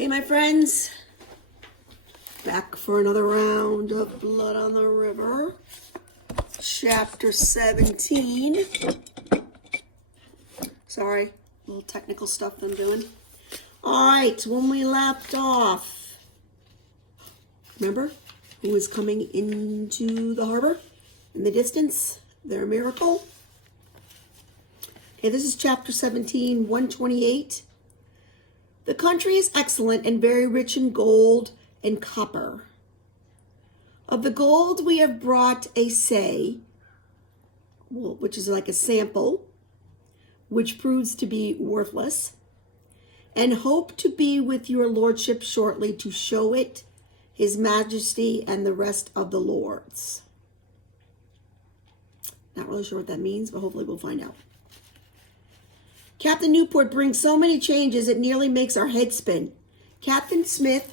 Hey, my friends, back for another round of Blood on the River, chapter 17. Sorry, a little technical stuff I'm doing. All right, when we left off, remember who was coming into the harbor in the distance? Their miracle. Okay, this is chapter 17, 128. The country is excellent and very rich in gold and copper. Of the gold we have brought a say, which is like a sample, which proves to be worthless, and hope to be with your lordship shortly to show it, his majesty, and the rest of the lords. Not really sure what that means, but hopefully we'll find out. Captain Newport brings so many changes it nearly makes our head spin. Captain Smith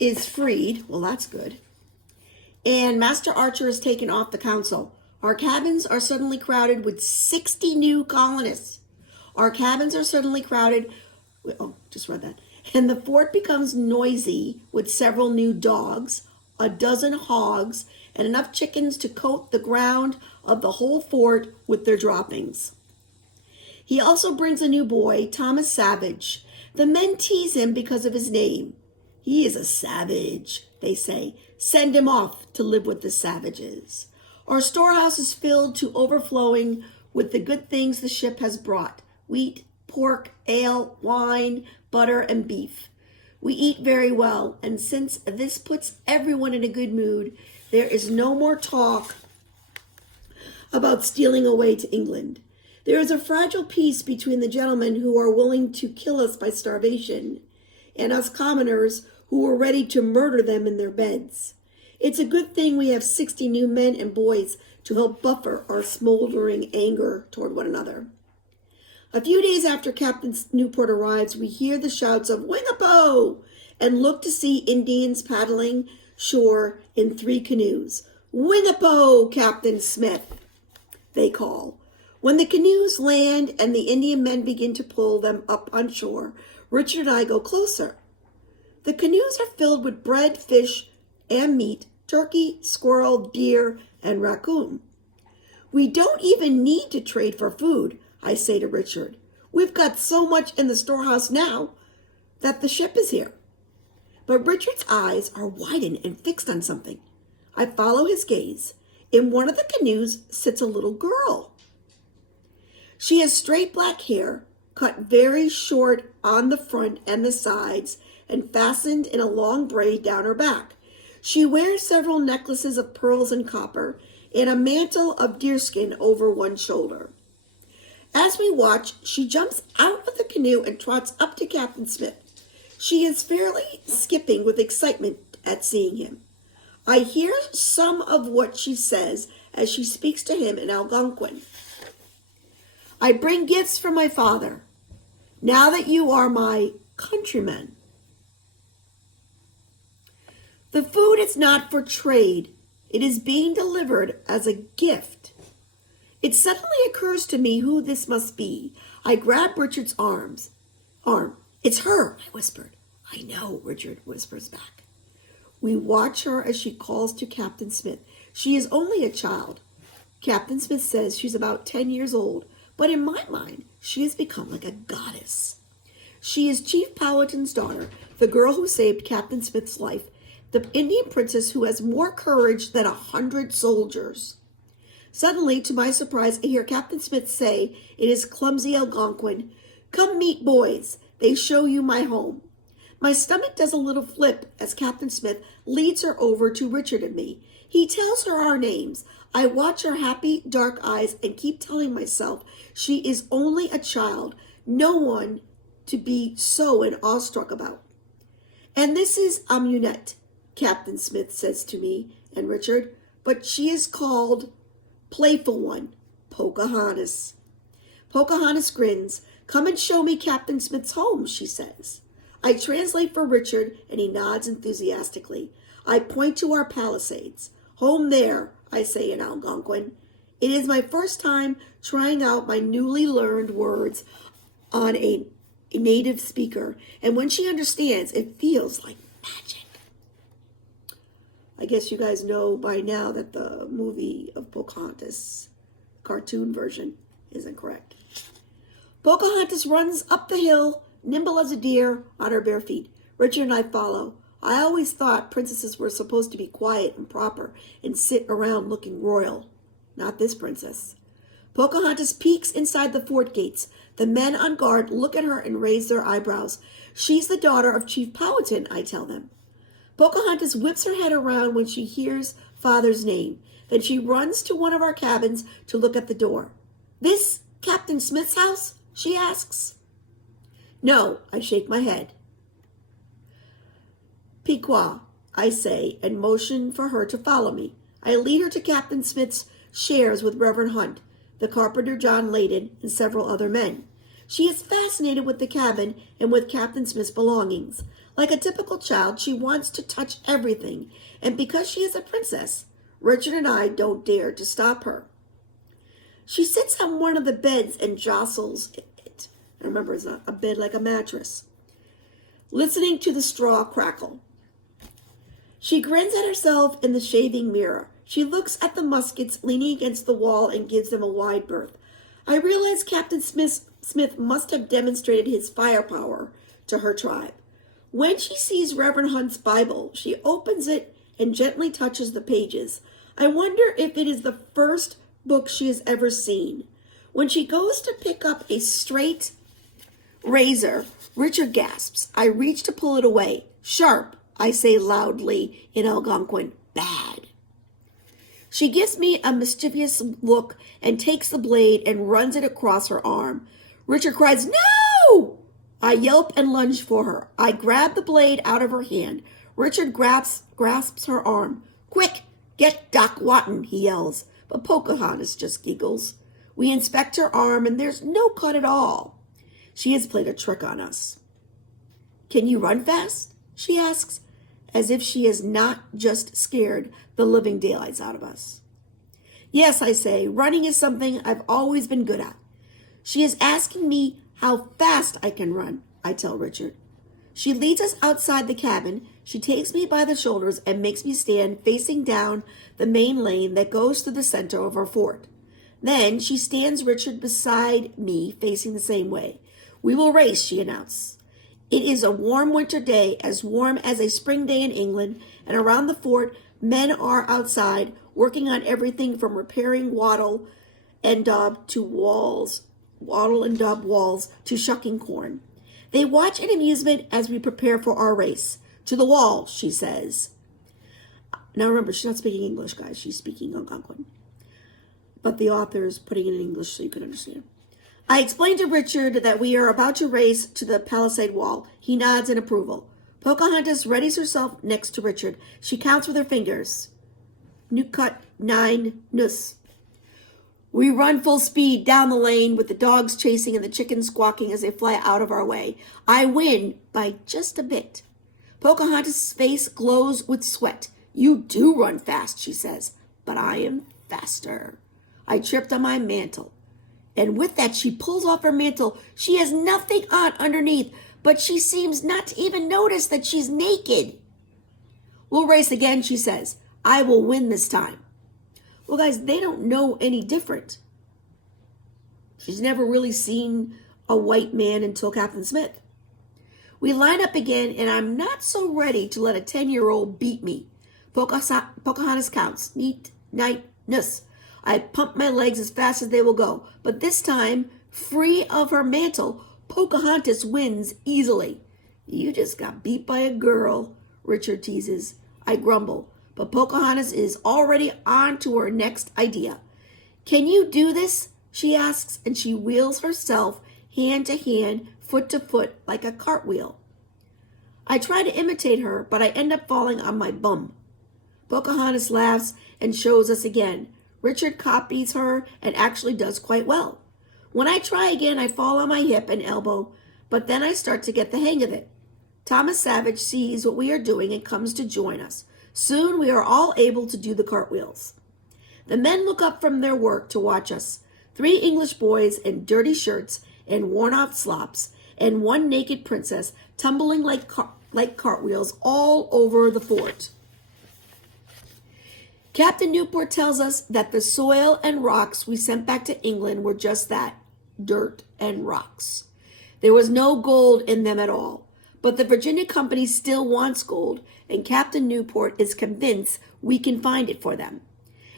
is freed. Well, that's good. And Master Archer is taken off the council. Our cabins are suddenly crowded with 60 new colonists. Our cabins are suddenly crowded. Oh, just read that. And the fort becomes noisy with several new dogs, a dozen hogs, and enough chickens to coat the ground of the whole fort with their droppings. He also brings a new boy, Thomas Savage. The men tease him because of his name. He is a savage, they say. Send him off to live with the savages. Our storehouse is filled to overflowing with the good things the ship has brought. Wheat, pork, ale, wine, butter, and beef. We eat very well, and since this puts everyone in a good mood, there is no more talk about stealing away to England. There is a fragile peace between the gentlemen who are willing to kill us by starvation and us commoners who are ready to murder them in their beds. It's a good thing we have 60 new men and boys to help buffer our smoldering anger toward one another. A few days after Captain Newport arrives, we hear the shouts of "Wing-a-po!" and look to see Indians paddling shore in 3 canoes. "Wing-a-po, Captain Smith," they call. When the canoes land and the Indian men begin to pull them up on shore, Richard and I go closer. The canoes are filled with bread, fish, and meat, turkey, squirrel, deer, and raccoon. We don't even need to trade for food, I say to Richard. We've got so much in the storehouse now that the ship is here. But Richard's eyes are widened and fixed on something. I follow his gaze. In one of the canoes sits a little girl. She has straight black hair, cut very short on the front and the sides, and fastened in a long braid down her back. She wears several necklaces of pearls and copper, and a mantle of deerskin over one shoulder. As we watch, she jumps out of the canoe and trots up to Captain Smith. She is fairly skipping with excitement at seeing him. I hear some of what she says as she speaks to him in Algonquin. I bring gifts from my father, now that you are my countrymen. The food is not for trade. It is being delivered as a gift. It suddenly occurs to me who this must be. I grab Richard's arm. "It's her," I whispered. "I know," Richard whispers back. We watch her as she calls to Captain Smith. She is only a child. Captain Smith says she's about 10 years old. But in my mind, she has become like a goddess. She is Chief Powhatan's daughter, the girl who saved Captain Smith's life, the Indian princess who has more courage than 100 soldiers. Suddenly, to my surprise, I hear Captain Smith say in his clumsy Algonquin, "Come meet boys. They show you my home." My stomach does a little flip as Captain Smith leads her over to Richard and me. He tells her our names. I watch her happy, dark eyes and keep telling myself she is only a child, no one to be so awestruck about. "And this is Amunette," Captain Smith says to me and Richard, "but she is called Playful One, Pocahontas." Pocahontas grins. "Come and show me Captain Smith's home," she says. I translate for Richard, and he nods enthusiastically. I point to our palisades. "Home there," I say in Algonquin. It is my first time trying out my newly learned words on an native speaker, and when she understands, it feels like magic. I guess you guys know by now that the movie of Pocahontas, cartoon version, isn't correct. Pocahontas runs up the hill, nimble as a deer, on her bare feet. Richard and I follow. I always thought princesses were supposed to be quiet and proper and sit around looking royal. Not this princess. Pocahontas peeks inside the fort gates. The men on guard look at her and raise their eyebrows. She's the daughter of Chief Powhatan, I tell them. Pocahontas whips her head around when she hears Father's name. Then she runs to one of our cabins to look at the door. This Captain Smith's house? She asks. No, I shake my head. Pequot, I say, and motion for her to follow me. I lead her to Captain Smith's shares with Reverend Hunt, the carpenter John Layden, and several other men. She is fascinated with the cabin and with Captain Smith's belongings. Like a typical child, she wants to touch everything, and because she is a princess, Richard and I don't dare to stop her. She sits on one of the beds and jostles it. And remember, it's not a bed like a mattress. Listening to the straw crackle. She grins at herself in the shaving mirror. She looks at the muskets leaning against the wall and gives them a wide berth. I realize Captain Smith must have demonstrated his firepower to her tribe. When she sees Reverend Hunt's Bible, she opens it and gently touches the pages. I wonder if it is the first book she has ever seen. When she goes to pick up a straight razor, Richard gasps. I reach to pull it away. Sharp, I say loudly in Algonquin. Bad. She gives me a mischievous look and takes the blade and runs it across her arm. Richard cries, No! I yelp and lunge for her. I grab the blade out of her hand. Richard grasps her arm. Quick, get Doc Watton, he yells. But Pocahontas just giggles. We inspect her arm and there's no cut at all. She has played a trick on us. Can you run fast? She asks, as if she has not just scared the living daylights out of us. Yes, I say, running is something I've always been good at. She is asking me how fast I can run, I tell Richard. She leads us outside the cabin. She takes me by the shoulders and makes me stand facing down the main lane that goes through the center of our fort. Then she stands Richard beside me facing the same way. We will race, she announced. It is a warm winter day, as warm as a spring day in England, and around the fort, men are outside working on everything from repairing wattle and daub walls to shucking corn. They watch in amusement as we prepare for our race. To the wall, she says. Now remember, she's not speaking English, guys. She's speaking Algonquin. But the author's putting it in English so you can understand. I explain to Richard that we are about to race to the palisade wall. He nods in approval. Pocahontas readies herself next to Richard. She counts with her fingers. Nukut 9 nus. We run full speed down the lane with the dogs chasing and the chickens squawking as they fly out of our way. I win by just a bit. Pocahontas' face glows with sweat. You do run fast, she says, but I am faster. I tripped on my mantle. And with that, she pulls off her mantle. She has nothing on underneath, but she seems not to even notice that she's naked. We'll race again, she says. I will win this time. Well, guys, they don't know any different. She's never really seen a white man until Captain Smith. We line up again, and I'm not so ready to let a 10-year-old beat me. Pocahontas counts. Neat, night, nus. I pump my legs as fast as they will go. But this time, free of her mantle, Pocahontas wins easily. You just got beat by a girl, Richard teases. I grumble. But Pocahontas is already on to her next idea. Can you do this? She asks, and she wheels herself hand to hand, foot to foot, like a cartwheel. I try to imitate her, but I end up falling on my bum. Pocahontas laughs and shows us again. Richard copies her and actually does quite well. When I try again, I fall on my hip and elbow, but then I start to get the hang of it. Thomas Savage sees what we are doing and comes to join us. Soon we are all able to do the cartwheels. The men look up from their work to watch us. 3 English boys in dirty shirts and worn-out slops, and one naked princess tumbling like cartwheels all over the fort. Captain Newport tells us that the soil and rocks we sent back to England were just that, dirt and rocks. There was no gold in them at all, but the Virginia Company still wants gold, and Captain Newport is convinced we can find it for them.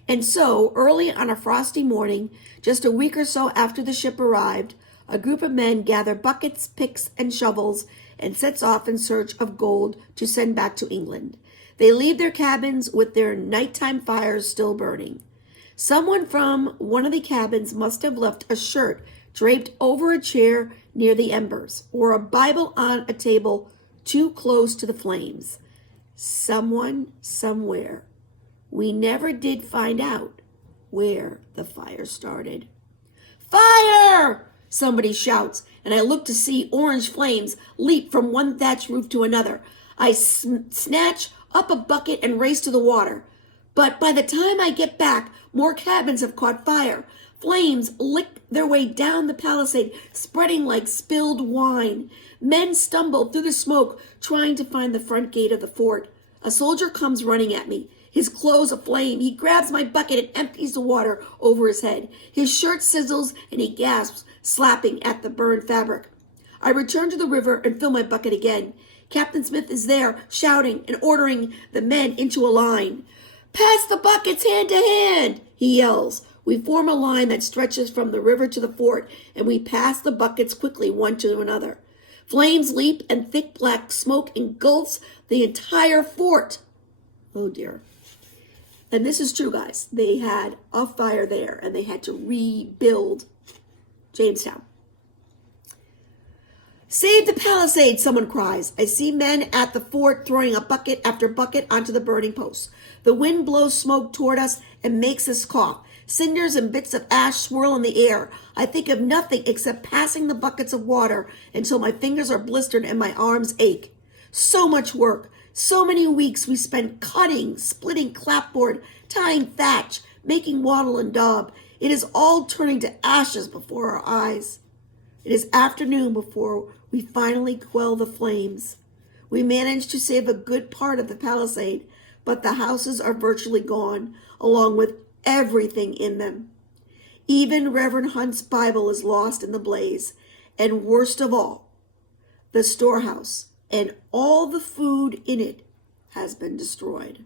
And so, early on a frosty morning, just a week or so after the ship arrived, a group of men gather buckets, picks, and shovels and sets off in search of gold to send back to England. They leave their cabins with their nighttime fires still burning. Someone from one of the cabins must have left a shirt draped over a chair near the embers, or a Bible on a table too close to the flames. Someone, somewhere. We never did find out where the fire started. Fire! Somebody shouts, and I look to see orange flames leap from one thatched roof to another. I snatch up a bucket and race to the water. But by the time I get back, more cabins have caught fire. Flames lick their way down the palisade, spreading like spilled wine. Men stumble through the smoke, trying to find the front gate of the fort. A soldier comes running at me, his clothes aflame. He grabs my bucket and empties the water over his head. His shirt sizzles and he gasps, slapping at the burned fabric. I return to the river and fill my bucket again. Captain Smith is there, shouting and ordering the men into a line. "Pass the buckets hand to hand," he yells. We form a line that stretches from the river to the fort, and we pass the buckets quickly one to another. Flames leap, and thick black smoke engulfs the entire fort. Oh dear. And this is true, guys. They had a fire there, and they had to rebuild Jamestown. "Save the palisade," someone cries. I see men at the fort throwing a bucket after bucket onto the burning posts. The wind blows smoke toward us and makes us cough. Cinders and bits of ash swirl in the air. I think of nothing except passing the buckets of water until my fingers are blistered and my arms ache. So much work. So many weeks we spent cutting, splitting clapboard, tying thatch, making wattle and daub. It is all turning to ashes before our eyes. It is afternoon before we finally quell the flames. We manage to save a good part of the palisade, but the houses are virtually gone, along with everything in them. Even Reverend Hunt's Bible is lost in the blaze, and worst of all, the storehouse and all the food in it has been destroyed.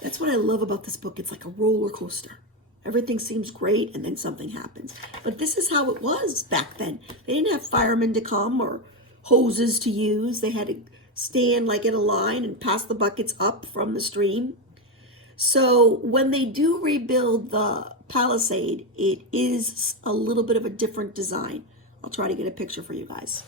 That's what I love about this book. It's like a roller coaster. Everything seems great, and then something happens. But this is how it was back then. They didn't have firemen to come or hoses to use. They had to stand like in a line and pass the buckets up from the stream. So when they do rebuild the palisade, it is a little bit of a different design. I'll try to get a picture for you guys.